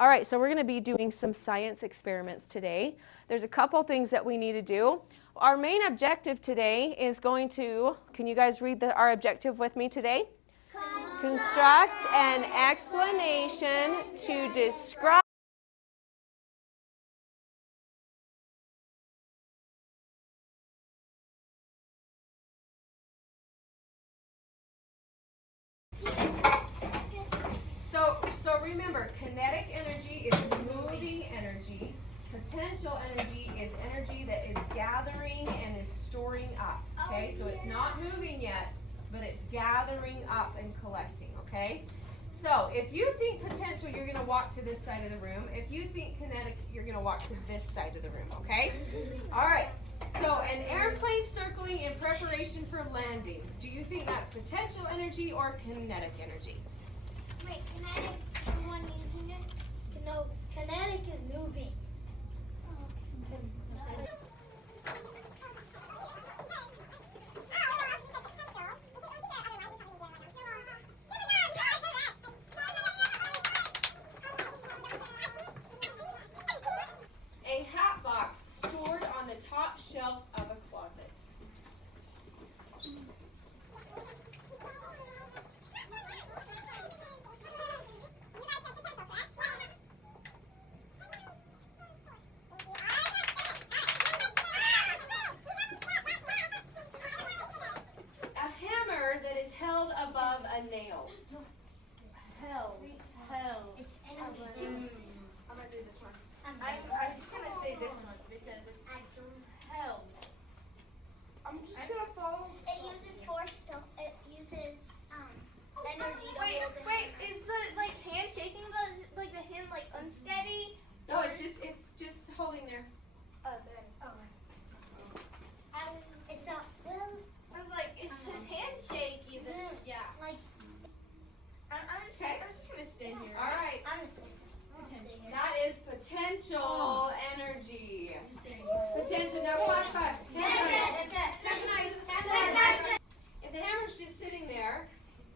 All right, so we're going to be doing some science experiments today. There's a couple things that we need to do. Our main objective today is going to, can you guys read our objective with me today? Construct an explanation to describe So remember, kinetic energy is moving energy. Potential energy is energy that is gathering and is storing up. Okay, so it's not moving yet, but it's gathering up and collecting. Okay, so if you think potential, you're going to walk to this side of the room. If you think kinetic, you're going to walk to this side of the room. Okay, all right. So an airplane circling in preparation for landing. Do you think that's potential energy or kinetic energy? Wait, kinetic's the one using it? No, kinetic is moving. A hat box stored on the top shelf of a closet. Above a nail. Hell. It's energy. I'm gonna do this one. I'm just gonna say this one because it's hell. I'm just gonna follow. It uses force. It uses energy to Wait, hold it. wait. Is the hand shaking? Like the hand unsteady? No, it's just holding there. There. It's not. Well, I was like, if his hand shaky, then yeah. Like. I'm just gonna stay here. All right. I'm gonna stay here. That is potential energy. Potential. Now flash fast. If the hammer's just sitting there,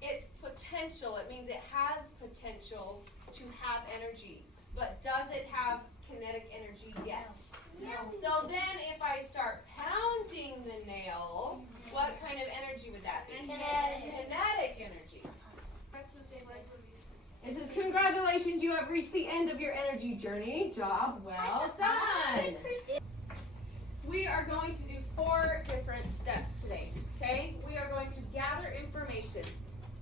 it's potential. It means it has potential to have energy. But does it have kinetic energy yet? No. So then if I start pounding the nail, what kind of energy would that be? Kinetic energy. It says, congratulations, you have reached the end of your energy journey. Job well done. We are going to do 4 different steps today, okay? We are going to gather information.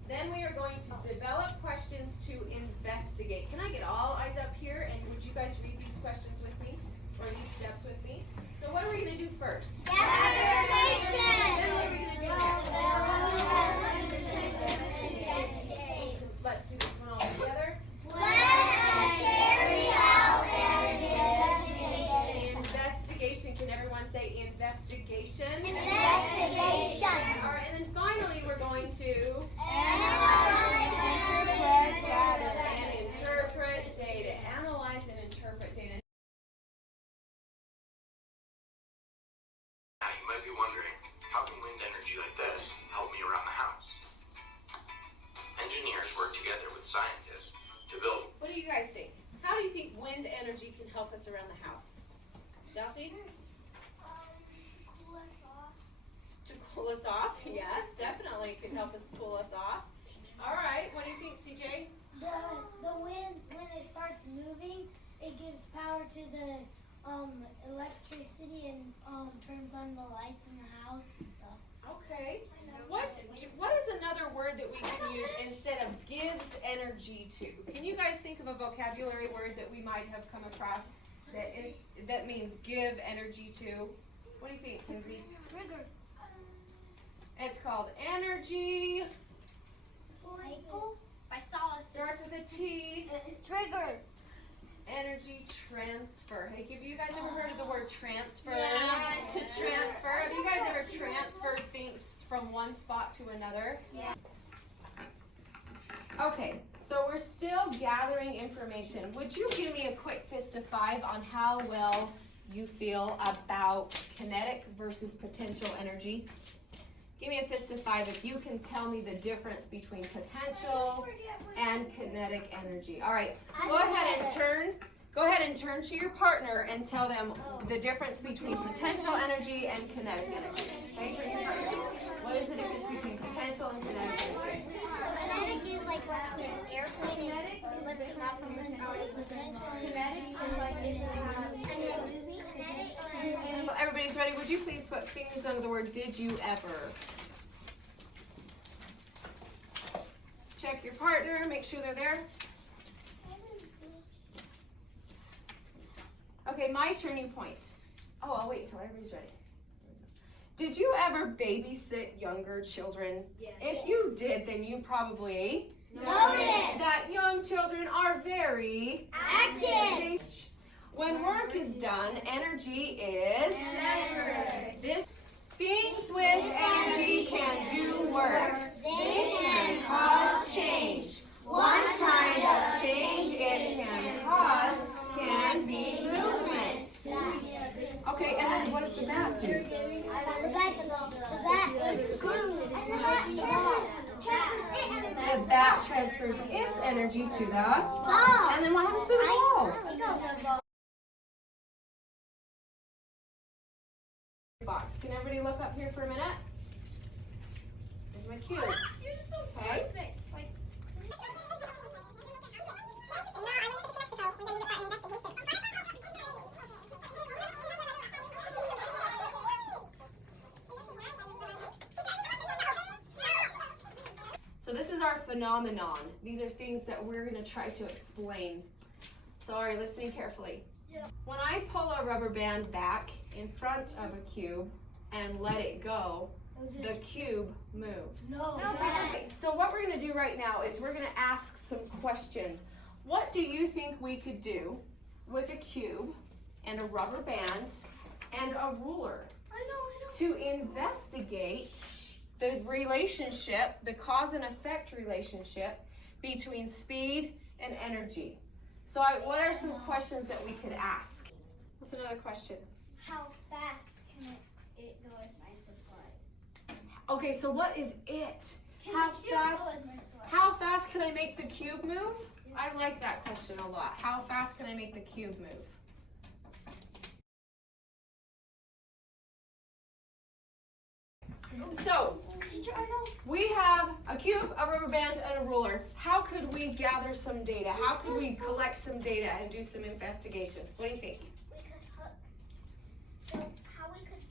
Then we are going to develop questions to investigate. Can I get all eyes up here? And would you guys read these questions with me? Or these steps with me? So what are we going to do first? Gather information. Then what are we going to do next? Let's do this one all together. Carry out an Investigation. Can everyone say investigation? investigation. All right, and then finally we're going to Analyze and interpret data. Analyze and interpret data. Now you might be wondering, how can wind energy like this help me around the house? Engineers work together with scientists to build. What do you guys think? How do you think wind energy can help us around the house? Delsey? To cool us off? Yes, definitely it can help us cool us off. All right, what do you think, CJ? The wind, when it starts moving, it gives power to the electricity and turns on the lights in the house and stuff. Okay. What is another word that we can use instead of gives energy to? Can you guys think of a vocabulary word that we might have come across that means give energy to? What do you think, Lindsay? Trigger. It's called energy. Cycle. I saw it. Starts with a T. Trigger. Energy transfer. Hey, have you guys ever heard of the word transfer? Yes. To transfer. Have you guys ever transferred things from one spot to another? Yeah. Okay, so we're still gathering information. Would you give me a quick fist of 5 on how well you feel about kinetic versus potential energy? Give me a fist of 5 if you can tell me the difference between potential and kinetic energy. All right, go ahead and turn to your partner and tell them the difference between potential energy and kinetic energy. Okay, turn to your partner. What is the difference between potential and kinetic energy? So kinetic is like when an airplane is lifting up and it's going potential. Kinetic is like So everybody's ready. Would you please put fingers under the word did you ever? Check your partner, make sure they're there. Okay, my turning point. Oh, I'll wait until everybody's ready. Did you ever babysit younger children? Yes. If you did, then you probably Notice that young children are very active. When work is done, energy is this. Things with energy can do work. They can cause change. One kind of change it can cause can be movement. Okay, and then what does the bat do? The bat is screws, and The bat transfers its energy to the ball. and then what happens to the ball? Box. Can everybody look up here for a minute? There's my cube. You're just so Okay. perfect. Like, So this is our phenomenon. These are things that we're going to try to explain. So are you listening carefully? Yeah. When I pull a rubber band back in front of a cube and let it go, the cube moves. No. Okay, so what we're going to do right now is we're going to ask some questions. What do you think we could do with a cube and a rubber band and a ruler to investigate the relationship, the cause and effect relationship between speed and energy? So what are some questions that we could ask? What's another question? How fast can it go with my supply? Okay, so what is it? Can How the cube fast? go with my supply? How fast can I make the cube move? I like that question a lot. How fast can I make the cube move? So, we have a cube, a rubber band, and a ruler. How could we gather some data? How could we collect some data and do some investigation? What do you think? We could hook. So how we could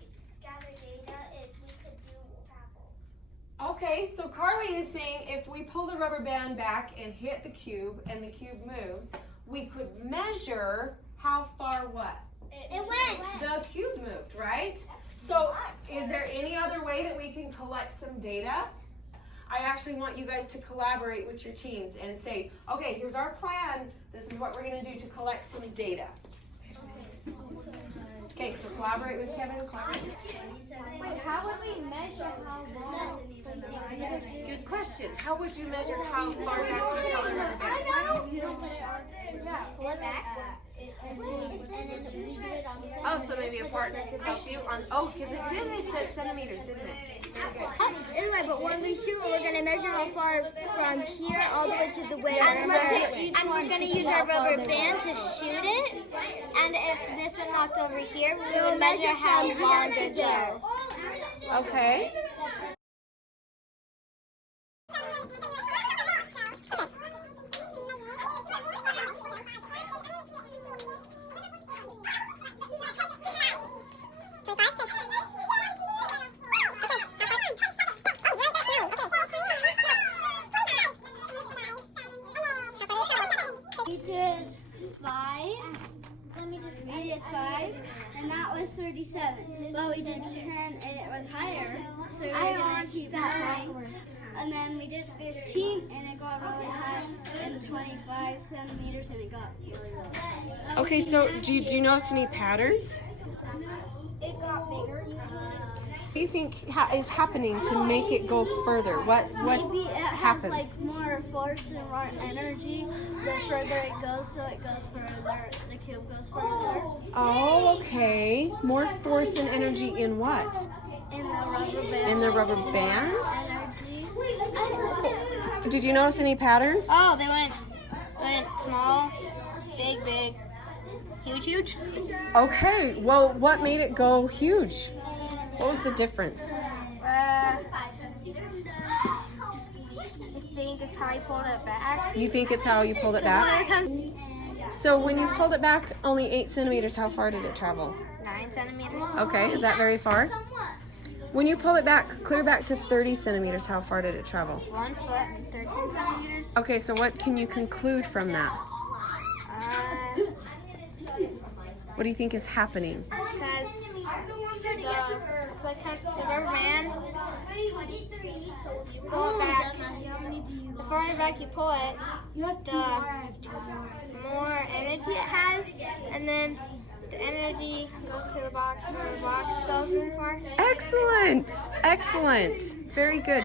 gather data is we could do raffles. Okay, so Carly is saying if we pull the rubber band back and hit the cube and the cube moves, we could measure how far what? It went. The cube moved, right? So is there any other way that we can collect some data? I actually want you guys to collaborate with your teams and say, okay, here's our plan. This is what we're going to do to collect some data. Okay, so collaborate with Kevin. Wait, how would we measure how long? Good question. How would you measure how far back you pull the rubber band? Pull it backwards. Oh, so maybe a partner could help you on. Oh, because it said centimeters, didn't it? Very good. Anyway, but when we shoot, we're going to measure how far from here all the way to the wing. And we're going to use our rubber band to shoot it. And if this one knocked over here, we will measure how long to go. Okay. We did 5. We did 5, and that was 37. But we did 10, and it was higher. So we were going to keep going. And then we did 15, and it got really high, and 25 centimeters, and it got really low. Okay, so do you notice any patterns? It got bigger usually. What do you think is happening to make it go further? What Maybe it happens? has like more force and more energy. The further it goes, so it goes further. The cube goes further. Oh, okay. More force and energy in what? In the rubber band. In the rubber band? Energy. Did you notice any patterns? Oh, they went small, big, big, huge, huge. Okay, well, what made it go huge? What was the difference? I think it's how you pulled it back. You think it's how you pulled it back? So when you pulled it back only 8 centimeters, how far did it travel? 9 centimeters. Okay, is that very far? When you pull it back, clear back to 30 centimeters, how far did it travel? 1 foot and 13 centimeters. Okay, so what can you conclude from that? What do you think is happening? Because it's like kind of the rubber band. You pull it back. The farther back you pull it, the more energy it has, and then the energy goes to the box, and the box goes really far. Excellent, excellent, very good.